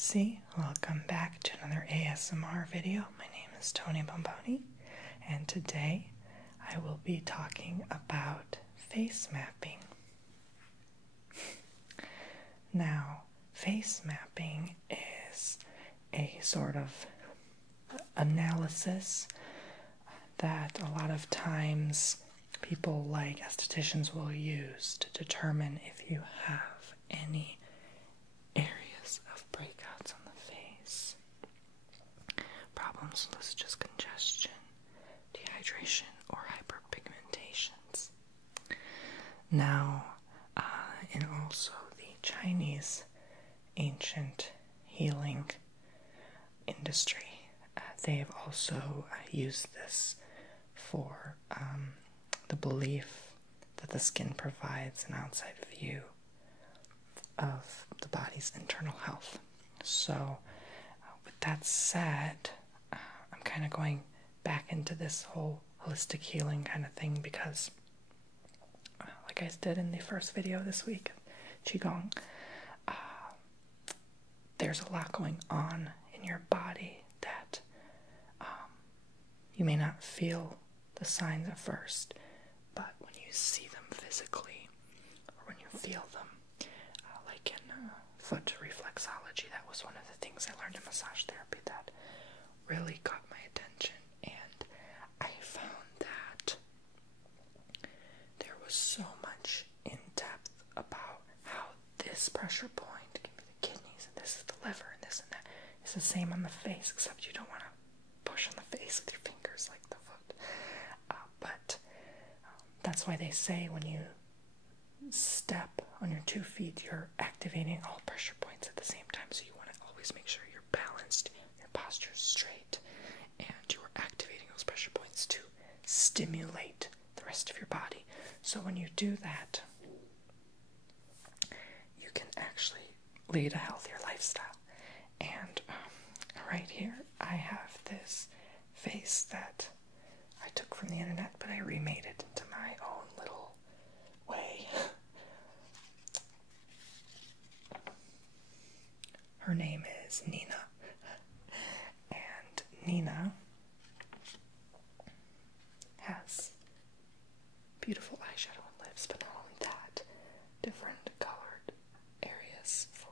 Poopsie, welcome back to another ASMR video. My name is Tony Bomboni, and today I will be talking about face mapping. Now, face mapping is a sort of analysis that a lot of times people like estheticians will use to determine if you have any areas of breakouts on the face. Problems such as congestion, dehydration, or hyperpigmentations. Now, in also the Chinese ancient healing industry, they've also used this for the belief that the skin provides an outside view of the body's internal health. So, with that said, I'm kind of going back into this whole holistic healing kind of thing because, like I did in the first video this week, Qigong, there's a lot going on in your body that you may not feel the signs at first, but when you see them physically, or when you feel them, like in foot reflexology, that was one of the things I learned in massage therapy that really caught my attention, and I found that there was so much in depth about how this pressure point can be the kidneys, and this is the liver, and this and that. It's the same on the face, except you don't want to push on the face with your fingers like the foot. But that's why they say when you step on your 2 feet, you're activating all pressure points at the same time. So you want to always make sure you're balanced, your posture is straight, and you are activating those pressure points to stimulate the rest of your body. So when you do that, you can actually lead a healthier lifestyle. And right here, I have this face that I took from the internet, but I remade it into my own little way. Her name is Nina, and Nina has beautiful eyeshadow and lips, but not only that, different colored areas for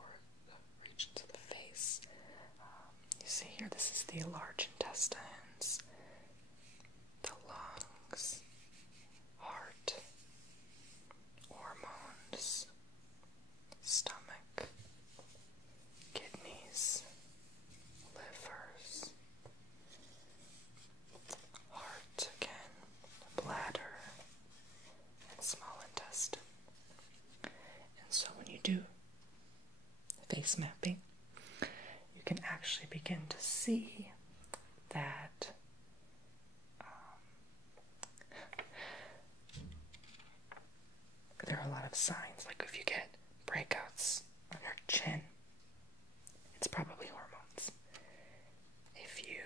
the regions of the face. You see here, this is the large intestines, the lungs, heart, hormones, stomach, kidneys, livers, heart again, bladder, and small intestine. And so when you do face mapping, you can actually begin to see that there are a lot of signs. Like if you get breakouts on your chin, it's probably hormones. If you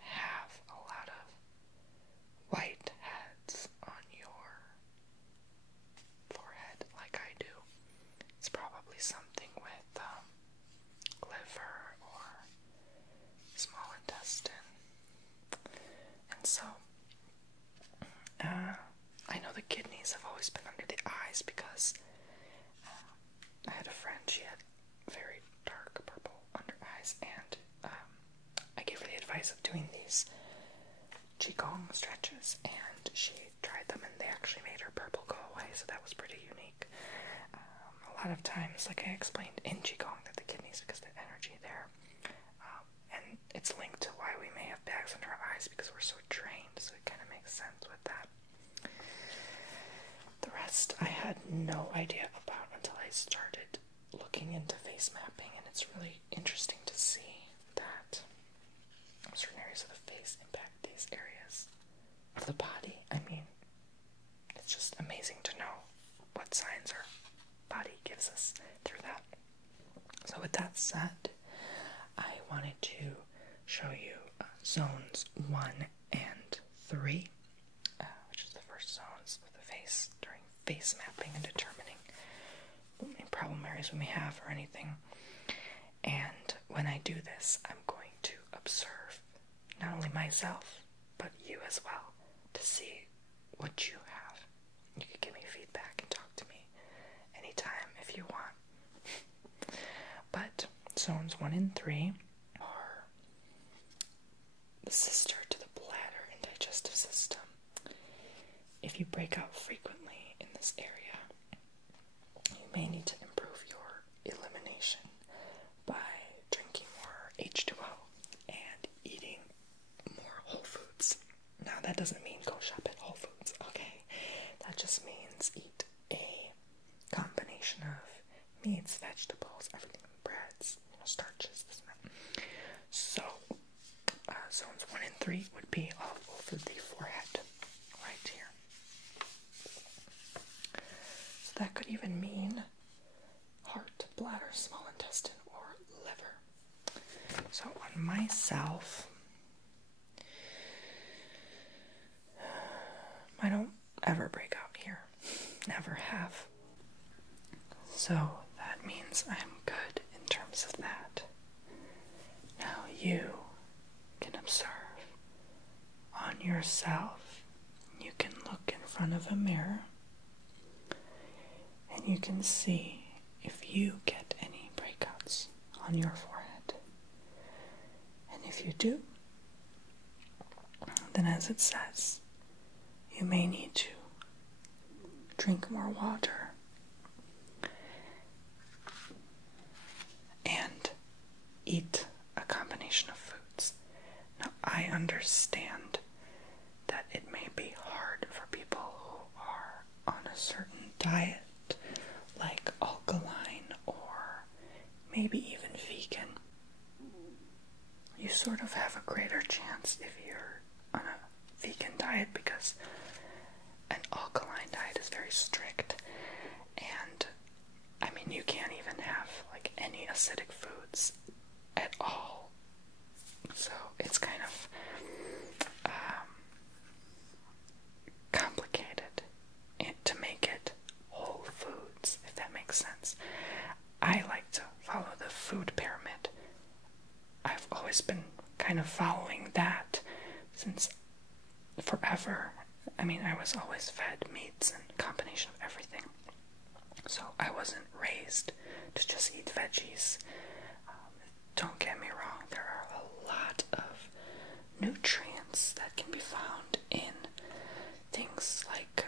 have a lot of white heads on your forehead, like I do, it's probably something with liver or small intestine. And so, I know the kidneys have always been under the eyes because I had a friend, she had very dark purple under eyes, and I gave her the advice of doing these Qigong stretches, and she tried them, and they actually made her purple go away, so that was pretty unique. A lot of times, like I explained in Qigong, that the kidneys, because the energy there, and it's linked to why we may have bags under our eyes, because we're so drained, so it kind of makes sense with that. The rest I had no idea about until I started looking into face mapping, and it's really interesting to see that certain areas of the face impact these areas of the body. I mean, it's just amazing to know what signs our body gives us through that. So with that said, I wanted to show you zones 1 and 3, which is the first zones of the face during face mapping and determining what problem areas we may have or anything. And when I do this, I'm going to observe not only myself, but you as well, to see what you have. You can give me feedback and talk to me anytime if you want. But zones 1 and 3 are the sister to the bladder and digestive system. If you break out frequently in this area, you may need to improve your elimination by drinking more H2O and eating more whole foods. Now, that doesn't mean go shop at Whole Foods, okay? That just means eat a combination of meats, vegetables, everything, breads, starches, this and that. So, zones 1 and 3 would be all over the forehead, right here. So that could even mean heart, bladder, small intestine, or liver. So on myself, I don't ever break out here. Never have. So that means I'm good in terms of that. Now you can observe on yourself. You can look in front of a mirror and you can see if you get any breakouts on your forehead. And if you do, then as it says, you may need to drink more water and eat a combination of foods. Now, I understand that it may be hard for people who are on a certain diet, like alkaline or maybe even vegan. You sort of have a greater chance if you're on a vegan diet because an alkaline diet is very strict, and I mean, you can't even have like any acidic foods at all. So it's kind of complicated to make it whole foods, if that makes sense. I like to follow the food pyramid. I've always been kind of following that since forever. I mean, I was always fed meats and a combination of everything. So I wasn't raised to just eat veggies. Don't get me wrong, there are a lot of nutrients that can be found in things like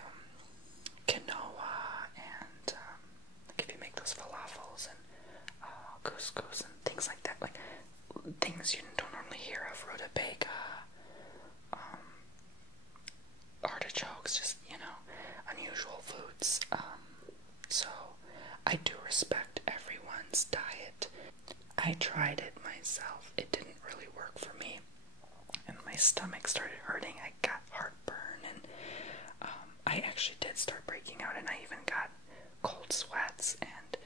quinoa and like if you make those falafels and couscous and things like that, like things you don't normally hear of, rutabaga, artichokes, just, unusual foods. So I do respect everyone's diet. I tried it myself. It didn't really work for me. And my stomach started hurting. I got heartburn and I actually did start breaking out, and I even got cold sweats and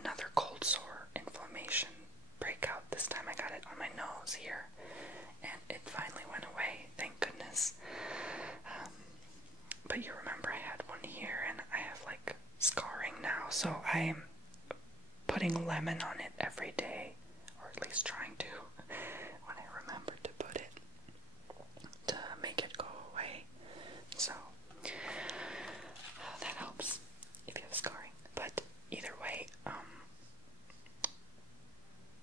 another cold sore inflammation breakout. This time I got it on my nose here, and it finally went away, thank goodness. But you remember I had one here, and I have like scarring now, so I'm putting lemon on it every day, or at least trying to, when I remember to put it, to make it go away. So that helps if you have scarring. But either way,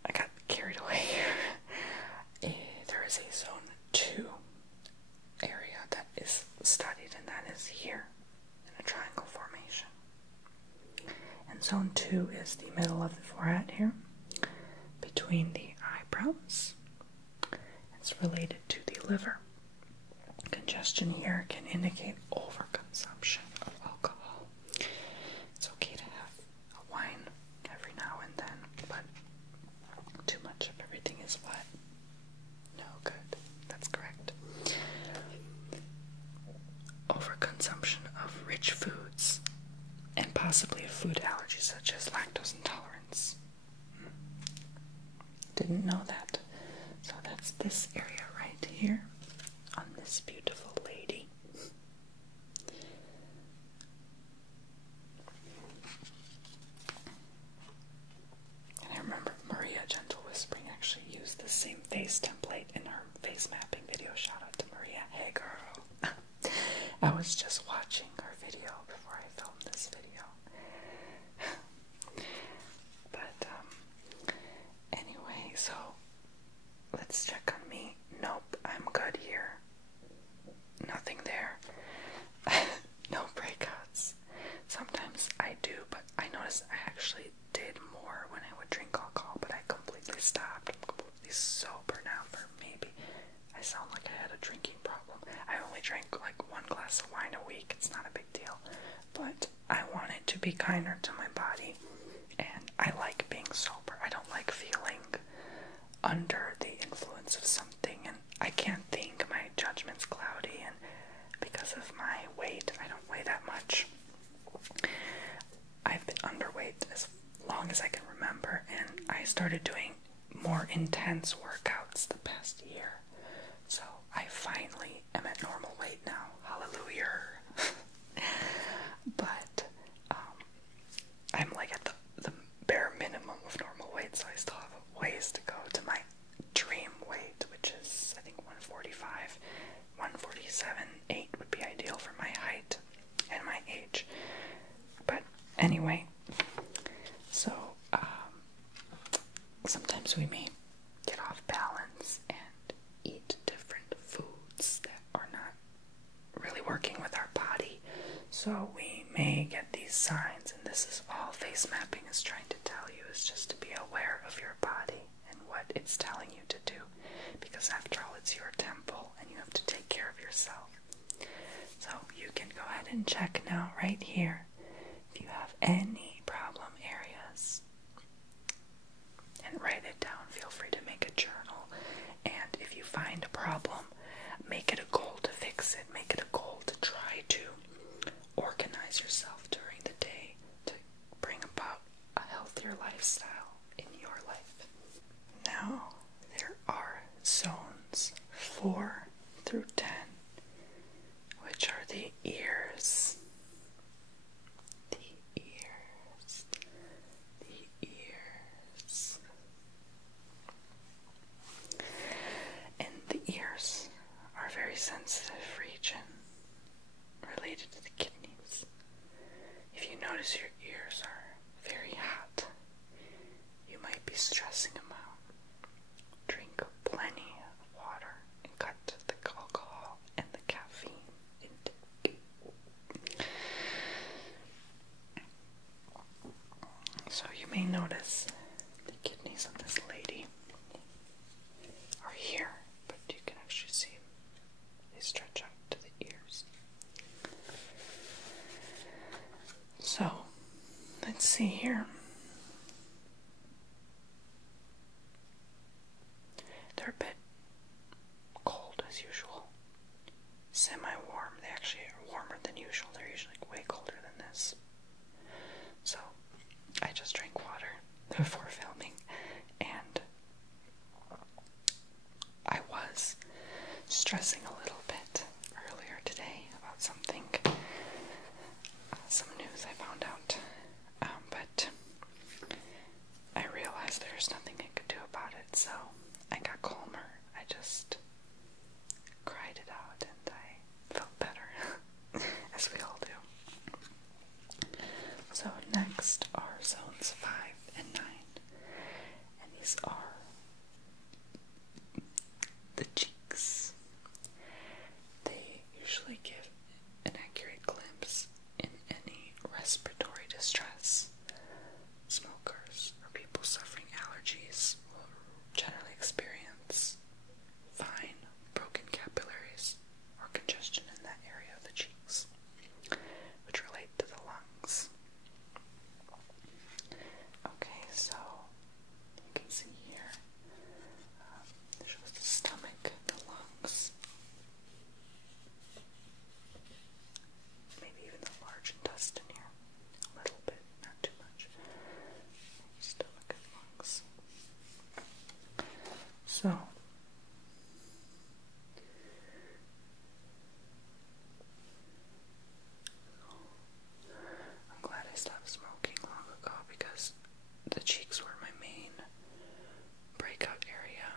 I got carried away here. There is a zone 2 area that is studied, and that is here in a triangle formation. And zone 2 is the middle of the forehead here, between the eyebrows. It's related to the liver. Congestion here can indicate overconsumption of alcohol. It's okay to have a wine every now and then, but too much of everything is what? No good. That's correct. Overconsumption of rich foods and possibly a food allergy such as lactose intolerance. Didn't know that. So that's this area right here on this beautiful lady. And I remember Maria Gentile same face template in her face mapping video. Shout out to Maria. Hey girl. I was just watching her video before I filmed this video. But anyway, so let's check on me. Nope, I'm good here. Nothing there. No breakouts. Sometimes I do, but I noticed I actually did more when I would drink alcohol, but I completely stopped. I'm completely sober now for maybe. I sound like I had a drinking problem. I only drank like 1 glass of wine a week. It's not a big deal. But I wanted to be kinder to my body, and I like being sober. I don't like feeling under the influence of something, and I can't think. My judgment's cloudy, and because of my weight, I don't weigh that much. I've been underweight as long as I can remember, and I started doing more intense workouts the past year. So I finally am at normal weight now. Hallelujah. But I'm like at the bare minimum of normal weight, so I still have a ways to go to my dream weight, which is I think 145, 147.8 would be ideal for my height and my age. But anyway, so sometimes we may get off balance and eat different foods that are not really working with our body. So we may get these signs, and this is all face mapping is trying to tell you, is just to be aware of your body and what it's telling you to do, because after all, it's your temple and you have to take care of yourself. So you can go ahead and check now right here if you have any problem areas and write it down. Feel free to make a journal, and if you find a problem, make it a goal to fix it. Make it a goal to try to organize yourself during the day to bring about a healthier lifestyle in your life. Now, there are zones 4 through 10, which are the ears. The ears. The ears. And the ears are a very sensitive region related to the kidneys. If you notice your ears are very hot, you might be stressing them out. Drink plenty of water and cut the alcohol and the caffeine intake. So you may notice the kidneys of this lady are here, but you can actually see they stretch out to the ears. So, let's see here. They're a bit cold as usual. Semi-warm. They actually are warmer than usual. They're usually way colder than this. So, I just drank water before filming, and I was stressing a little bit earlier today about something, some news I found out, but I realized there's nothing I could do about it, so I got calmer. I just cried it out, and I felt better, as we all do. So next are zones 5 and 9, and these are the cheeks. They usually give an accurate glimpse in any respiratory distress. Smokers or people suffering allergies will generally experience fine broken capillaries or congestion in that area of the cheeks, which relate to the lungs. Okay, so you can see here, it shows the stomach, the lungs, maybe even the large intestine here, a little bit, not too much. Stomach and lungs. So, I'm glad I stopped smoking long ago, because the cheeks were my main breakout area.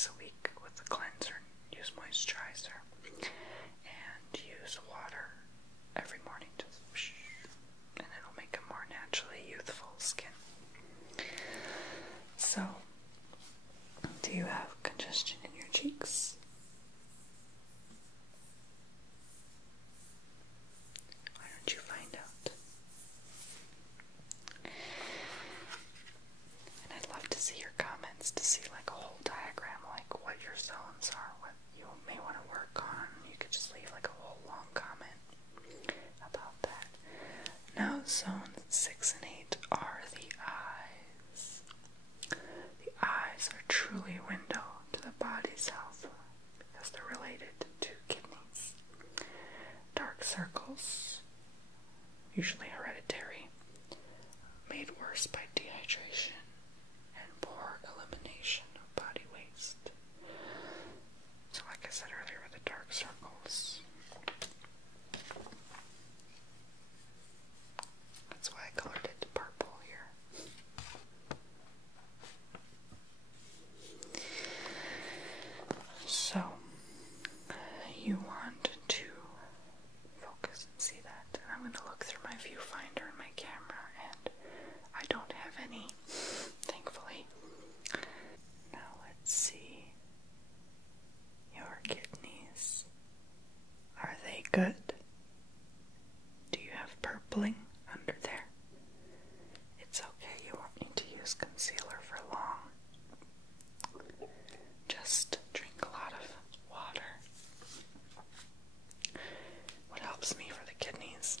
twice a week with the cleanser, use moisturizer, and use water every morning, just whoosh, and it'll make a more naturally youthful skin. So, do you have congestion in your cheeks? Why don't you find out? And I'd love to see your comments, to see like a whole diagram, like what your zones are, what you may want to work on. You could just leave like a whole long comment about that. Now, zones 6 and 8 are the eyes. The eyes are truly a window to the body's health because they're related to kidneys. Dark circles, usually hereditary, made worse by dehydration and poor elimination of body waste. So like I said earlier with the dark circles, that's why I colored it purple here. So, you want to focus and see that. And I'm going to look through my viewfinder and my camera, and I don't have any, thankfully. Now let's see your kidneys. Are they good? Do you have purpling under there? It's okay, you won't need to use concealer for long. Just drink a lot of water. What helps me for the kidneys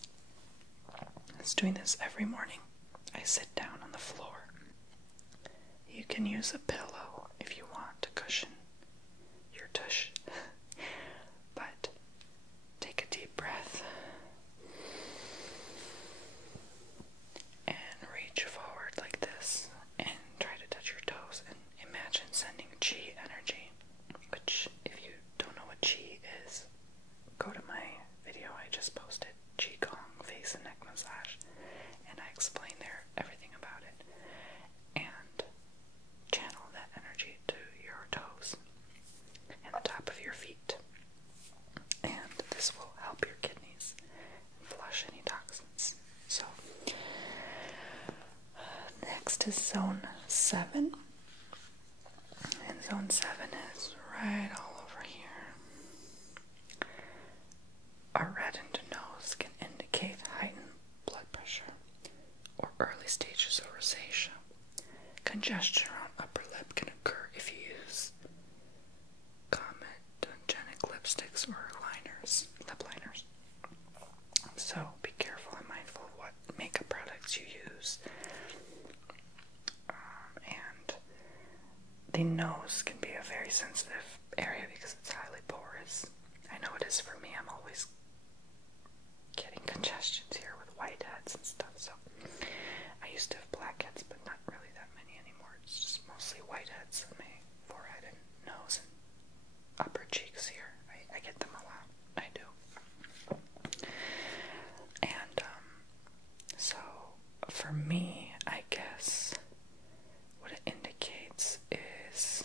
is doing this every morning. I sit down on the floor. You can use a pillow if you want to cushion your tush. But take a deep breath and reach forward like this and try to touch your toes and imagine sending chi energy, which if you don't know what chi is, go to my video I just posted, Qigong face and neck massage, and I explain there everything about it, and channel that energy to your toes and the top of your feet, and this will help your kidneys flush any toxins. So next is zone 7, and zone 7 is right all over here. A reddened nose can indicate heightened blood pressure or early stages of rosacea. Congestion around upper lip can occur if you use comedogenic lipsticks or lip liners. So be careful and mindful of what makeup products you use. And the nose can be a very sensitive area because it's highly porous. I know it is for me. I'm always getting congestions here with whiteheads and stuff. So I used to have blackheads, but not really that many anymore. It's just mostly whiteheads on my forehead and nose and upper cheeks here. I get them a lot. I do. And so for me, I guess what it indicates is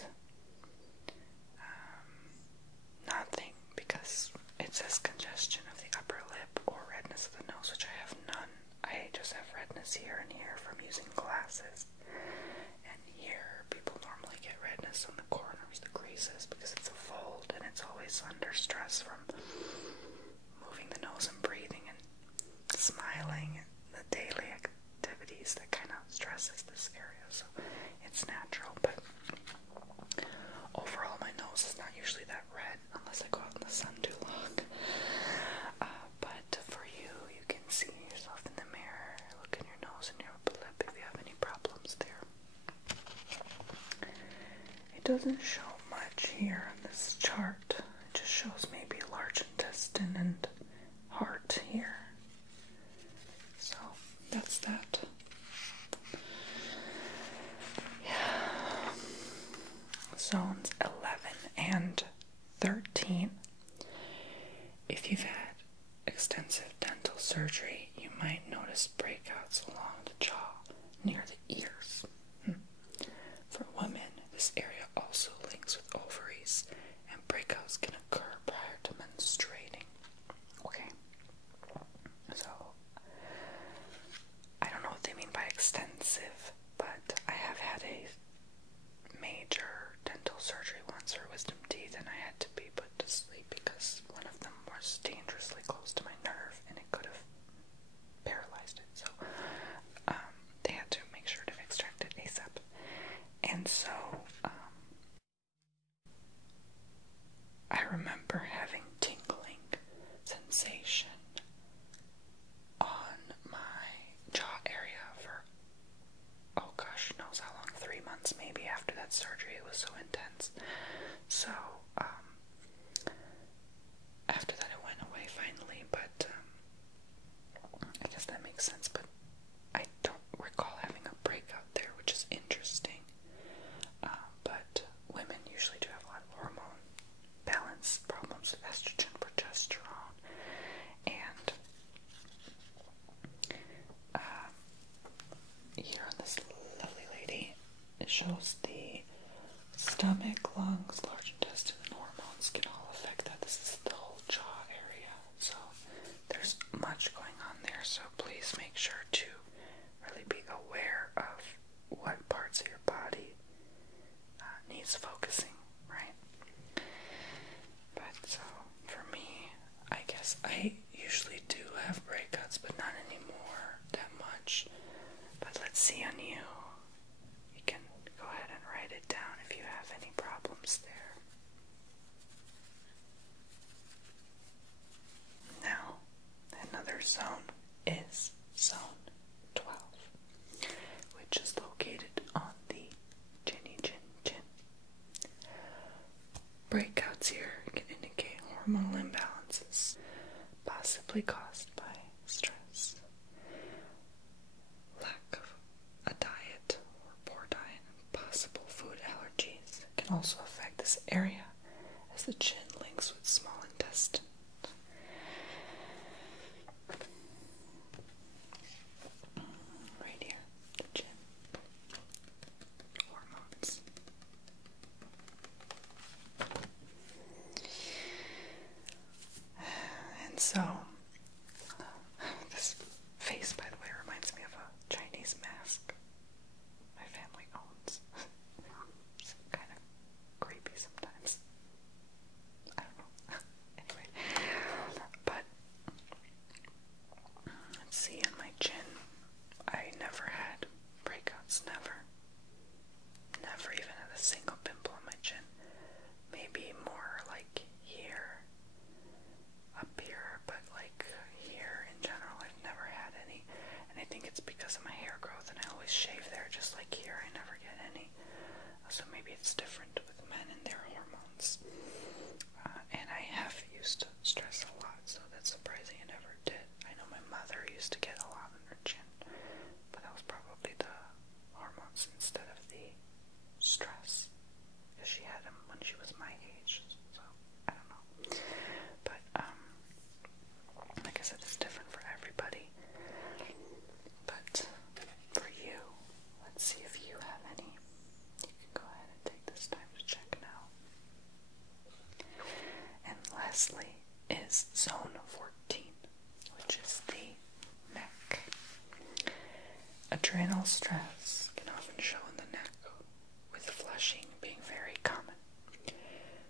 nothing, because it says congestion of the upper lip or redness of the nose, which I have none. I just have redness here and here from using glasses. And here, people normally get redness on the corners, the creases, because it's a fold and it's always under stress from moving the nose and breathing and smiling and the daily activities that kind of stresses this area. So it's natural, but overall my nose is not usually that red unless I go out in the sun too long. But for you, you can see yourself in the mirror, look in your nose and your upper lip if you have any problems there. It doesn't show much here on this chart. It just shows maybe large intestine and heart here. So that's that. Yeah. Zones 11 and 13. If you've had extensive dental surgery, you might notice breakouts along the jaw near the ears. For women, this area also links with remember having tingling sensation on my jaw area for, oh gosh, knows how long, 3 months maybe after that surgery. It was so intense. So, after that it went away finally, but I guess that makes sense, but I don't recall having a breakout there, which is interesting. But women usually do have a lot of hormone balance problems with estrogen, progesterone, and here on this lovely lady, it shows the stomach, lungs, large intestine, and hormones can all affect that. This is the whole jaw area, so there's much going on there, so please make sure to really be aware of what parts of your body needs focusing, right? But so, for me, I guess I usually do have breakouts, but not anymore that much. But let's see on you. You can go ahead and write it down if you have any problems there. Now, another zone is zone 12, which is located on the chinny chin chin. Breakouts here can indicate hormonal imbalances, possibly caused by stress, lack of a diet or poor diet, and possible food allergies can also affect this area as the chin links with small intestine. Right here, the chin, hormones. And so, this face, by the way, reminds me of a Chinese mask my family owns. It's kind of creepy sometimes. I don't know. Anyway, but let's see, on my chin, I never had breakouts, never. Never even had a single pimple on my chin. Maybe more like here, up here, but like here in general, I've never had any. And I think it's because of my hair growth, and I always shave there, just like here, I never get any. So maybe it's different with men and their hormones. And I have used to stress a lot, so that's surprising I never did. I know my mother used to get a lot on her chin, but that was probably the hormones instead of the stress, because she had them when she was my age, so I don't know. But like I said, it's different for everybody. But for you, let's see if you have any. You can go ahead and take this time to check now. And lastly is zone 14, which is the neck. Adrenal stress can often show in the neck, with flushing being very common.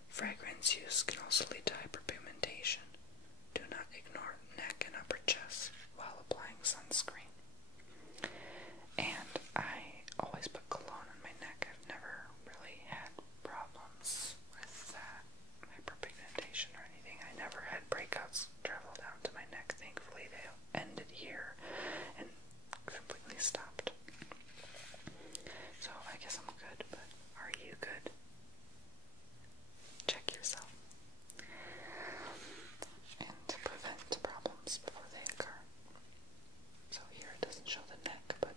Fragrance use can also lead to hyperpigmentation. Do not ignore neck and upper chest while applying sunscreen. And I always put cologne on my neck. I've never really had problems with that hyperpigmentation or anything. I never had breakouts travel down to my neck. Thankfully, they ended here and completely stopped. So I guess I'm good, but are you good? Check yourself. And to prevent problems before they occur. So here it doesn't show the neck, but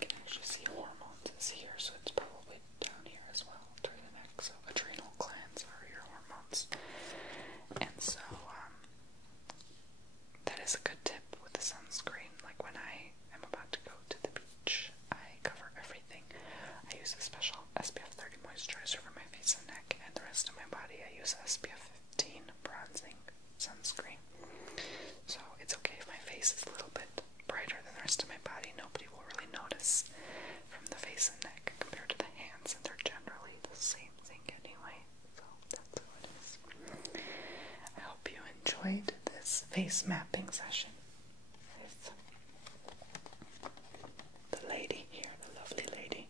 you can actually see hormones is here, so it's probably down here as well, through the neck. So adrenal glands are your hormones. And so, that is a good tip with the sunscreen. Like when I am about to go to the beach, I cover everything. I use a special SPF 30 moisturizer for my face and neck, and the rest of my body I use SPF 15 bronzing sunscreen. So it's okay if my face is a little bit brighter than the rest of my body. Nobody will really notice from the face and neck compared to the hands, and they're generally the same thing anyway. So that's how it is. I hope you enjoyed this face mapping session with the lady here, the lovely lady,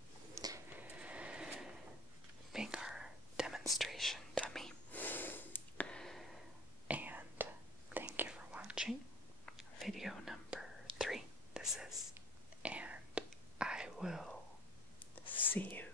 being our demonstration dummy. watching video number 3. This is, and I will see you